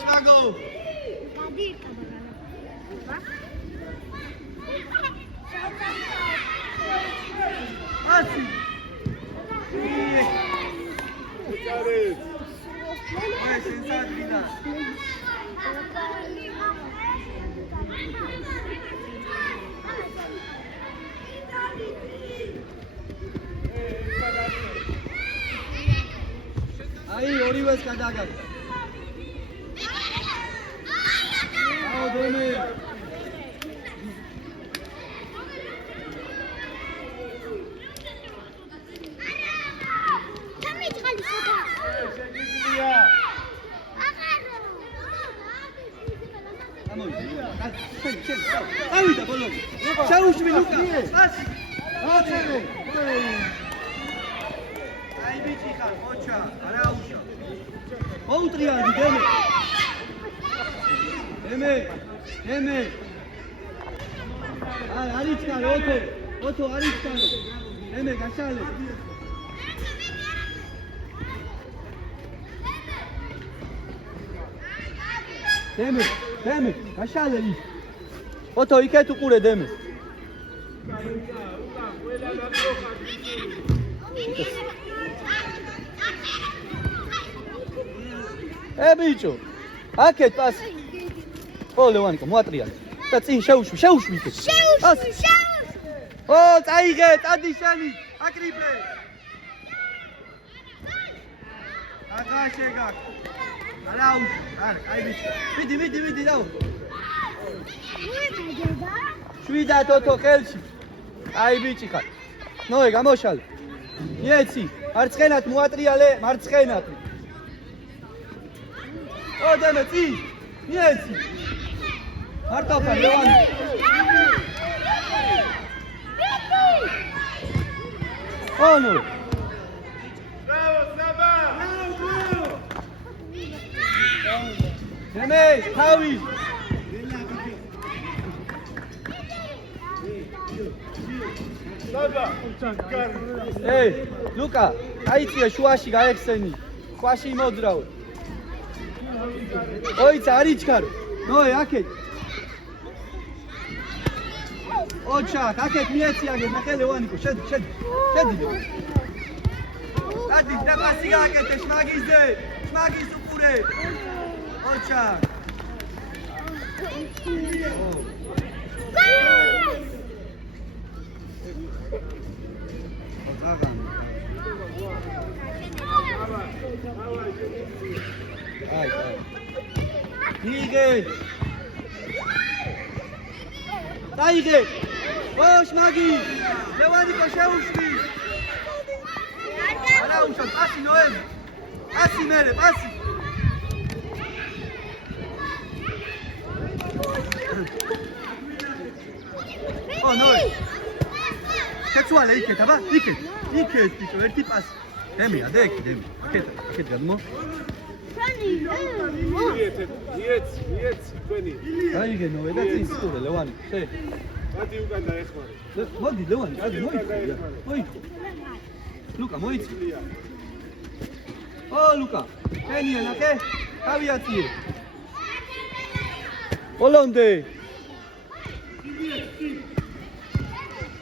შმაგო. გადი ასი. Ჩარეთ. აი სენსაცია. აი ორივეს გადაგაგდა. აუ დომე. ავიდა ბოლოს. შაუშვი ლუკა. ასი. აცერე. აი ბიჭი ხარ, ოჩა, არა უშო. მოუტრიანდი დემე. დემე. არიჩკარო, ოთო არიჩკარო. დემე გაშალე. დემე, გაშალე ის. ოთო იქეთ უყურე დემე. ბიჭო, აქეთ პასი. ლევანიკო, მოატრიალე. და წინ შეუშვი იქეთ. შეუშვი. წაიღე, წადი შენი, აკრიბე. აგაშეგა. არა უშ, არა, აი ბიჭო. მიდი, დაუ. შვიდა თოთო ხელში. აი ბიჭი ხარ. ნოე გამოშალე. მიეცი, მარცხენად მოატრიალე, მარცხენად. დემე წი. მიეცი. მარტოფა ლევანი. ონო. Bravo, Saba! დემე, თავი. Saba! ლუკა, აიწია შუაში გაეხსენი. ხვაში იმოძრავ. ოიცა არიჩქარო. ნოე აქეთ. ოჩაკ, აქეთ მიეციაგე, ნახე ლევანიკო, შედი. გადი, და პასი გააკეთე შმაგისზე. შმაგის უყურე. ოჩაკ. აი. დაიღე. შმაგი. ლევანიკო შეუშვი. არა უშო, პასი ნოემ. პასი მერე, პასი. ნოე. შეცვალე იქეთ, აბა? იქეთ, ბიჭო, ერთი პასი. დემია, დემი. იქეთ გადმო. მიეც, თქვენი. დაიღე ნოე და წინ სტურე, ლევანი, შე. გადი უკან დაეხმარე. მოდი, ლევანი, გადი, მოიწი. ლუკა, მოიწი. ლუკა, შენია, ნახე, ავიაციე. ბოლომდე.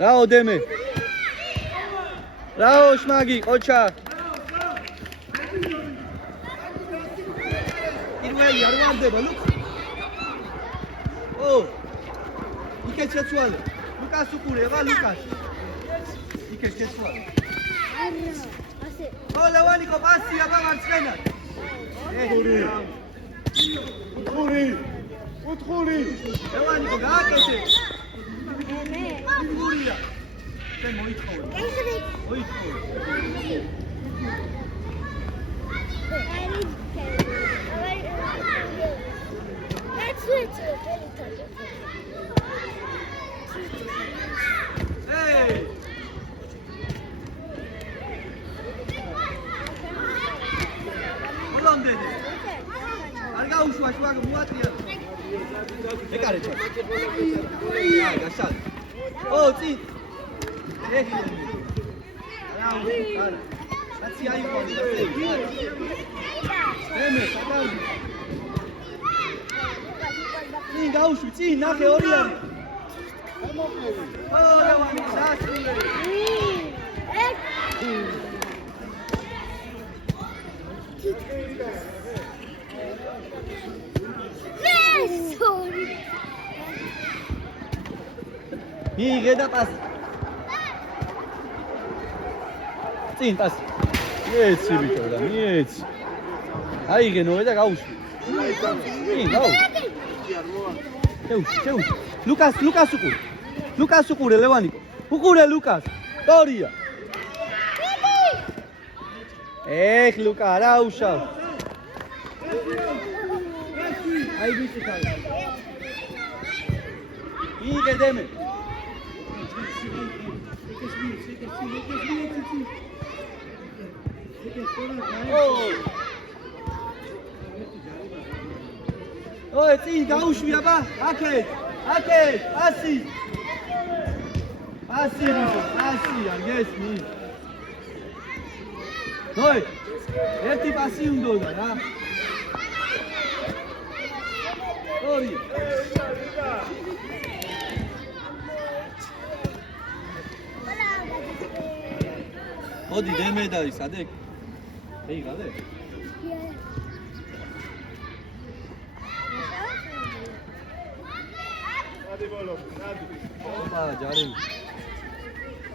რაო დემე. რაო შმაგი, ყოჩა. პირველი არ ვარდება, ლუკა. იქეთ შეცვალე. ლუკას უყურე, ლუკას. იქეთ შეცვალე. ასე. ლევანიკო პასი აბა მარცხენად. უთხური. ლევანიკო გააკეთე. მე. უყურია. შენ მოითხოვე. მოითხოვე. შუა მოატია. ეკარე ჩა. აი, გასალ. წინ. არა. კაცი აიყვანე. ემე, სადავი. წინ გაუშვი, წინ ნახე ორი არის. ლევანი, დასრულე. მიიღე და პასი. წინ პასი. მიეცი ბიჭო და მიეცი. აიღე ნოე და გაუშვი. წინ გაუშვი. შეუშვი. ლუკას უყურე. ლუკას უყურე ლევანიკო. უყურე ლუკას. დორია. ეხ ლუკა რა უშავ. აი ბიჭი ხარ. მიიღე დემე. ოე წინ გაუშვი აბა აქეთ პასი არ გესმი ოე ერთი პასი უნდა რა ორი მოდი დემე და ის ადეკ ეიღალე ოპა ჯარი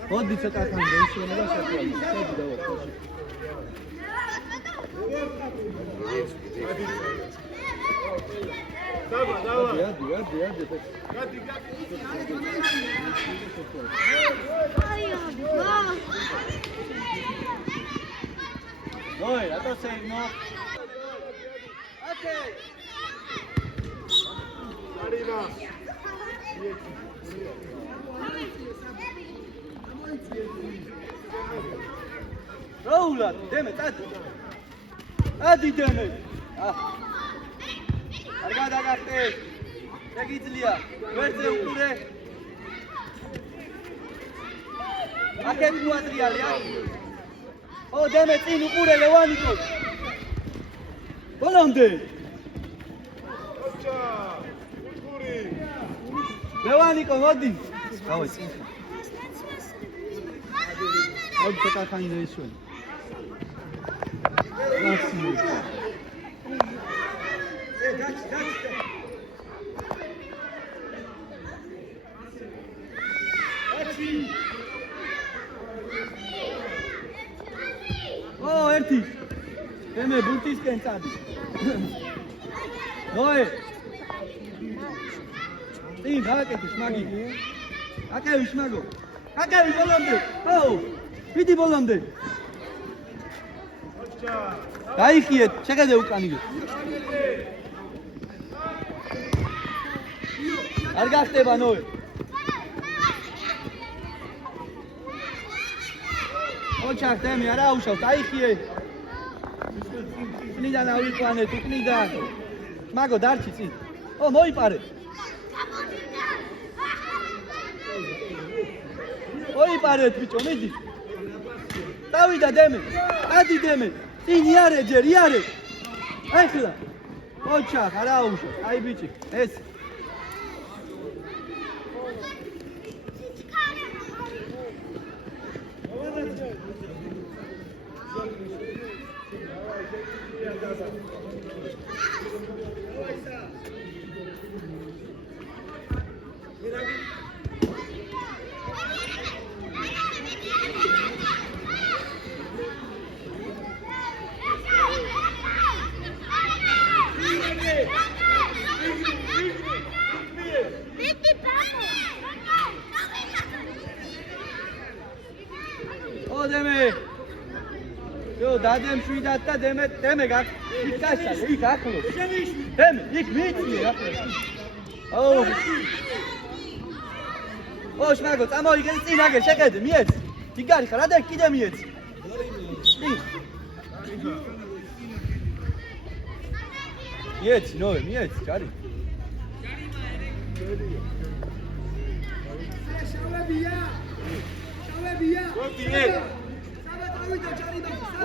მოდი ცოტა ხანდა ისვენა და შეყვანი შედი დავა ხოში დავა ადი ოი რატო სეინო ოკეი არინა როულად დემე ადი დემე არ გადაგახტე შეგიძლია ვერზე უყურე აქეთ მოატრიალე ო დემე წინ უყურე ლევანიკო ბოლომდე ოჩა უყური ლევანიკო მოდი გავე წინ მოდი ცოტა ხანი დაისვენ ო ერთი დემე ბუტისკენ წადი ოე წინ გააკეთე შმაგი აკევი შმაგო აკევი ბოლომდე ო ვიდი ბოლომდე გაიხიეთ შეგედე უკანიგე არ გახტება ნოე ოჩახ დემი არა უშავს აიხიე უკნიდან ავიყვანეთ უკნიდან მაგო დარჩი წინ ო მოიპარე მოიპარეთ ბიჭო მიდი დავიდა დემე ადი დემე წინ იარე ჯერ იარე ახლა ოჩახ არა უშავს აი ბიჭი ეს დემე იო დადემ შვიდად და დემე გაკაშა იქ ახლოს დემე იქ მიწი ახლოს ო შმაგო წამოიგე წინ აგე შეხედე მიეც იგარი ხარ ადა კიდე მიეც მიეც ნოე მიეც ჯარი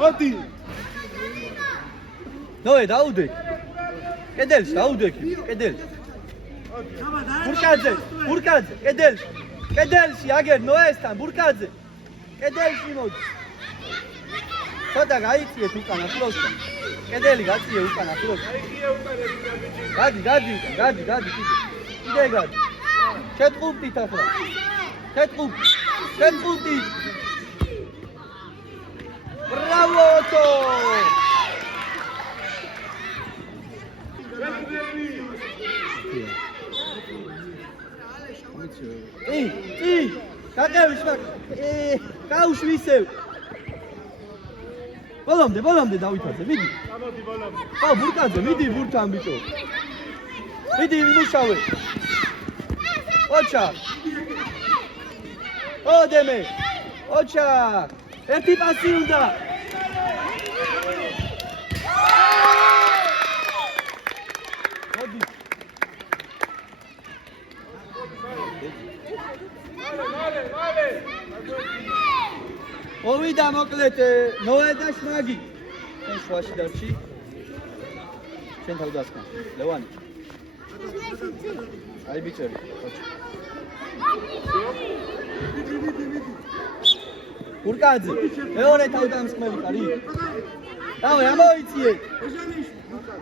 მოდი ნოე დაუდე კედელს დაუდე კედელს ბურკაძე, კედელში, აგერ ნოესთან, ბურკაძე, კედელში მოდი. ცოტა გაიწიეთ უკანა ფლოსთან. კედელი გაწიე უკანა ფლოსთან. გადი, კიდე გადი. შეტყუბდით ახლა. შეტყუბდით. Bravo, Otto! Kauşvissev. Balamde Davitatze, vidi. Burkadze, vidi burtan biço. Vidi Muşavi. Oçak. Odeme. Oçak. Erti pasiyunda. Hadi. Ovida მოკლედ ნოე და შმაგი. შენ შუაში დარჩი. შენ თავ დასკან. ლევანი. აი ბიჭები. ბურკაძე. მეორე თავ დამსხმელი ხარი. დავე ამოიციე.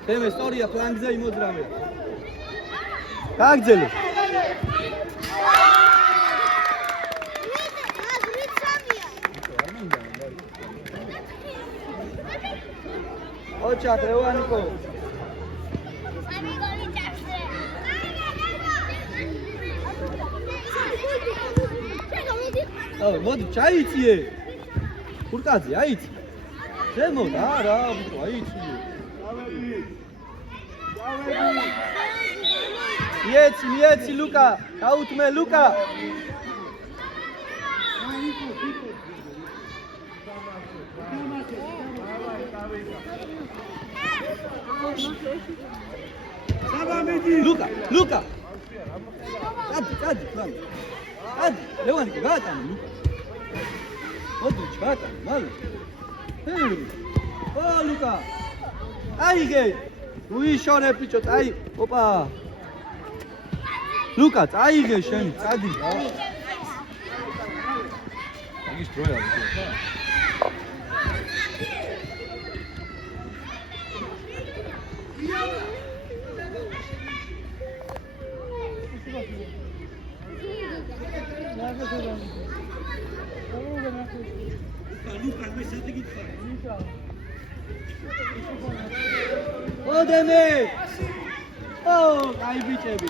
თემე სწორია ფლანგზე იმოძრავე. გააგზელე. Očak, Levaniko. მოდი, ჩაიციე. ბურკაძე, აიცი. ზემოთ, არა, აიციე. მიეცი, ლუკა, გაუთმე, ლუკა. Luca. Cadi, Levaniko, gatani, Luca. Modric, gatani, malo. Oh, Luca. Aige. Ui, shone pichot, ai. Opa. Luca, aige, sheni, cadi. Agi stroja. Odeme! Oh, ai bicebi.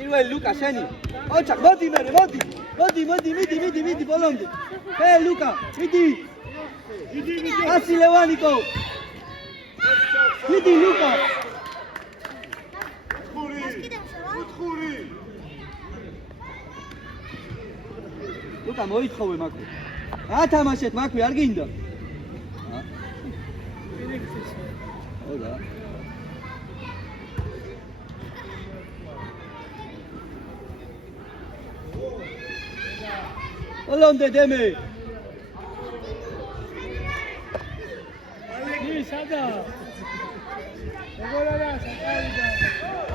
Ilwe Luca, sheni. Ocha, modi, bolonde. Hey, Luca, midi. Asi Levaniko. Midi, Luca. Luca, მოითხოვე მაქვე. ათამაშეთ მაქვე, არ გინდა? ოდა. Olonde deme. Sada. Egolala, sakavida.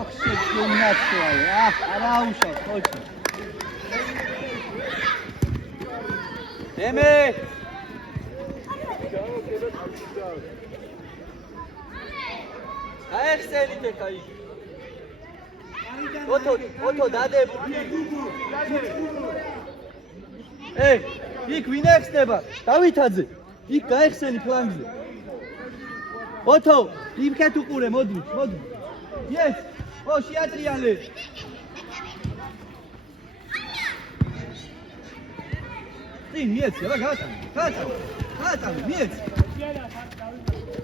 Axi, gimnastia, არა უშავს, ხოჭი. Deme. აიხსენით ეხა იქ. ოტო დადებ. იქ ვინ ეხსნება? დავითაძე. იქ გაეხსენი ფლანგზე. ოტო, იმკეთ უყურე, მოდი. Yes. ო, შეატრიალე. წინ მიეცი, აბა გაატანე, მიეცი.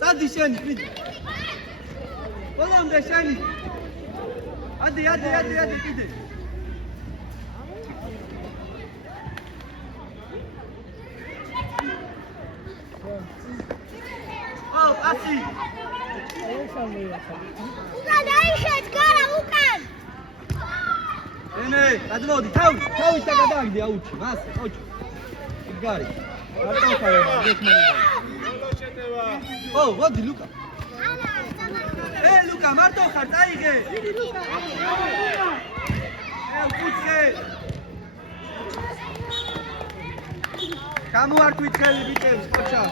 წადი შენი, მიდი. ბოლომდე შენი. ადი, კიდე. ო, ასი. უკან დაიშეთ, გარა უკან. ენე, გადმოდი, თავი და გადააგდე აუჩი, მასე, ოჩი. გარი. მარტო ხარ გესმენია. ბოლო შეტევა. ო, მოდი ლუკა. ლუკა, მარტო ხარ, წაიღე. უკუცე. გამოართვით ხელი ბიჭებს, კოჩა.